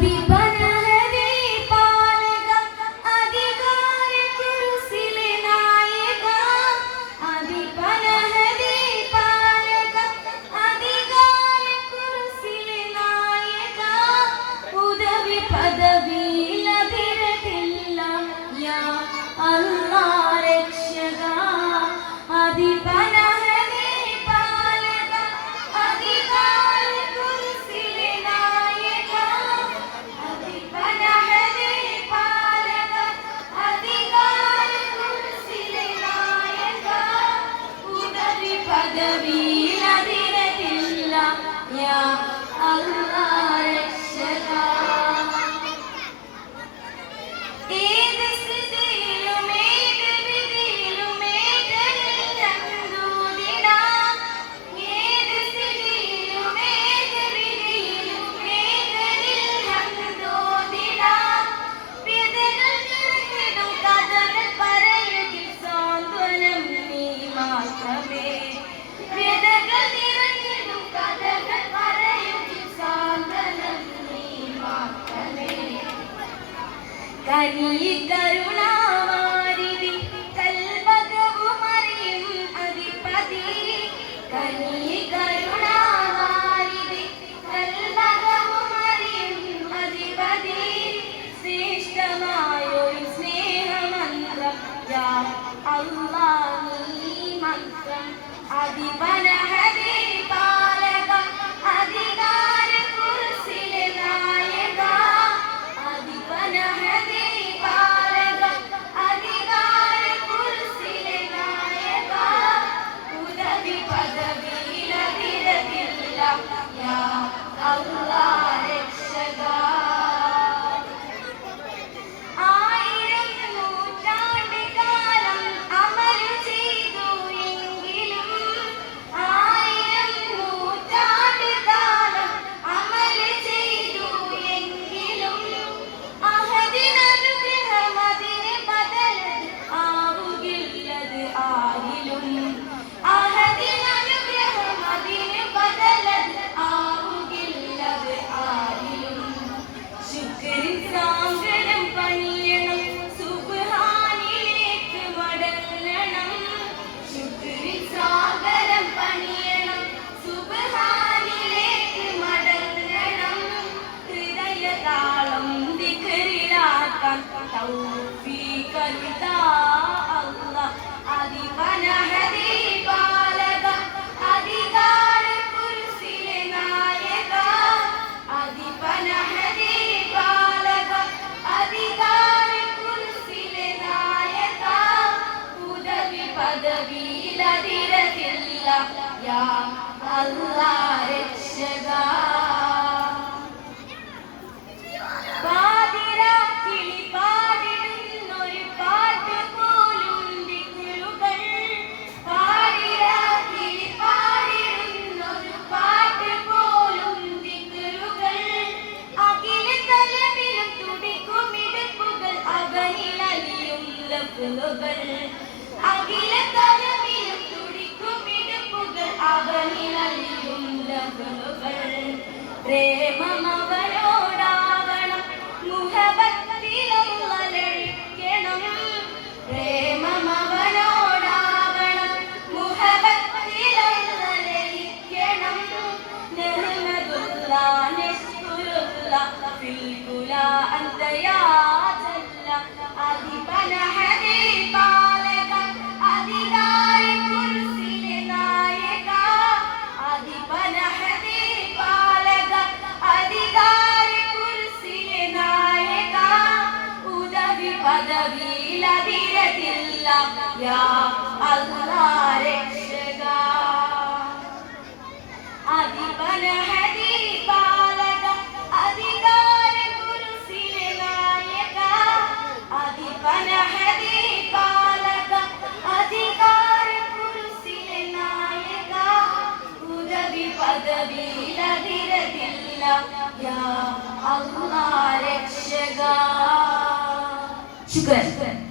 be back. Happy birthday. യാ അല്ലാഹ് പദവിയിലതിരതില്ല. യാ അല്ലാ രക്ഷക. ശുക്രൻ.